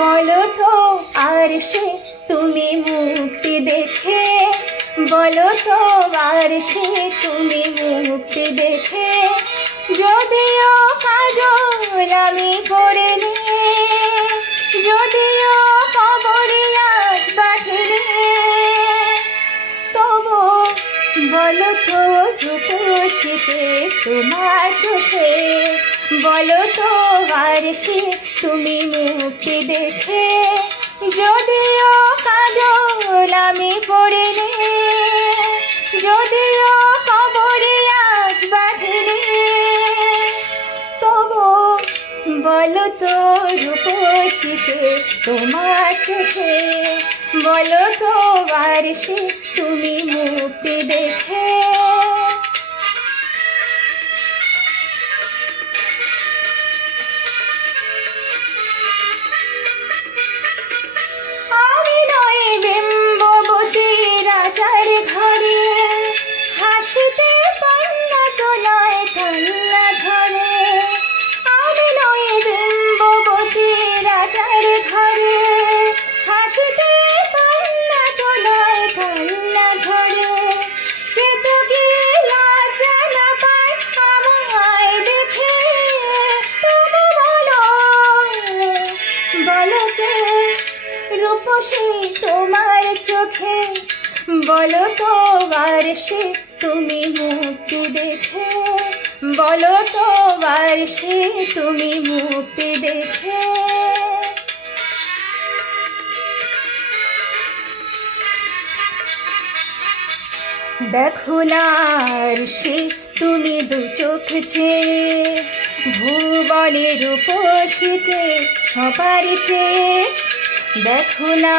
বলো তো আর সে তুমি মুক্তি দেখে, বলো তো আর সে তুমি মুক্তি দেখে, যদিও কাজল আমি করে নিয়ে, যদিও কবরে আজ বাঁধিলে, তবু বলো তো রূপসীতে তোমার চোখে, বলো তো আর সে তুমি মুক্তি দেখে, যদিও কাজল আমি পড়িলে, যদিও কবরে আজ বাঁধিলে, তবু বলো তো রূপসীতে তোমার চোখে, বলো তো আর সে তুমি মুক্তি দেখে। আমি নই বিম্ববতী রাজার ঘরে, হাসিতে কান্না তোলায় কান্না ঝরে। আমি নই বিম্ববতী রাজার ঘরে, হাসিতে কান্না তোলায় কান্না ঝরে। কিন্তু কি লজ্জা না পায় আমায় দেখে, তবু বলো, বলো কে রূপসী তোমার চোখে, বলো তো আর সে তুমি মুক্তি দেখে, বলো তো আর সে তুমি মুক্তি দেখে। দেখো না আর সে তুমি দু চোখ চেয়ে, ভুবনের রূপসীতে সবার চেয়ে, দেখো না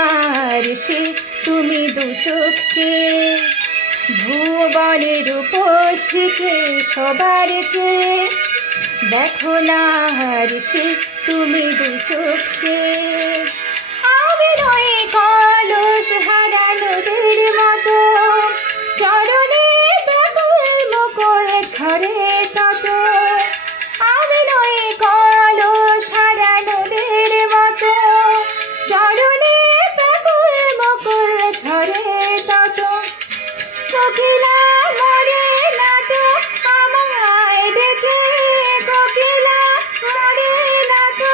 আর সে তুমি দু চোখ চেয়ে, ভুবনের রূপসীতে সবার চেয়ে, দেখো না আর সে তুমি দু চোখ চেয়ে। আমি নই কলস হারানোদের মতো, চরণে ব্যাকুল মুকুল ঝরে তত। আমি নই কলস হারানোদের মতো, চরণে ব্যাকুল মুকুল ঝরে তত। কোকিলা মরে না তো আমায় ডেকে, কোকিলা মরে না তো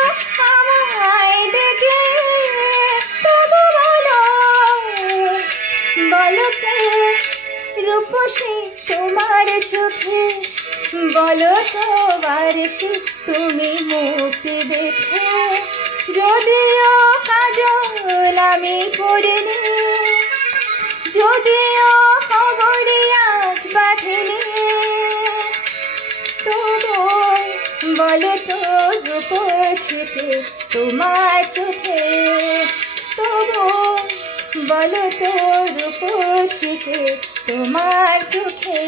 আমায় ডেকে, তবু বলো, বলো কে রূপসী তোমার চোখে, বলো তো আর সে তুমি মুক্তি দেখে, যদিও কাজল আমি পড়িনি, যদিও কবরে আজ বাঁধিনি, তবু বলো তো রূপসীতে তোমার চোখে, তবু বলো তো রূপসীতে তোমার চোখে,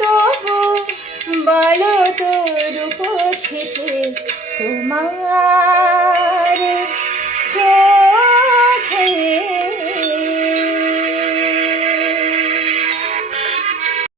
তবু বলো তো রূপসীতে তোমার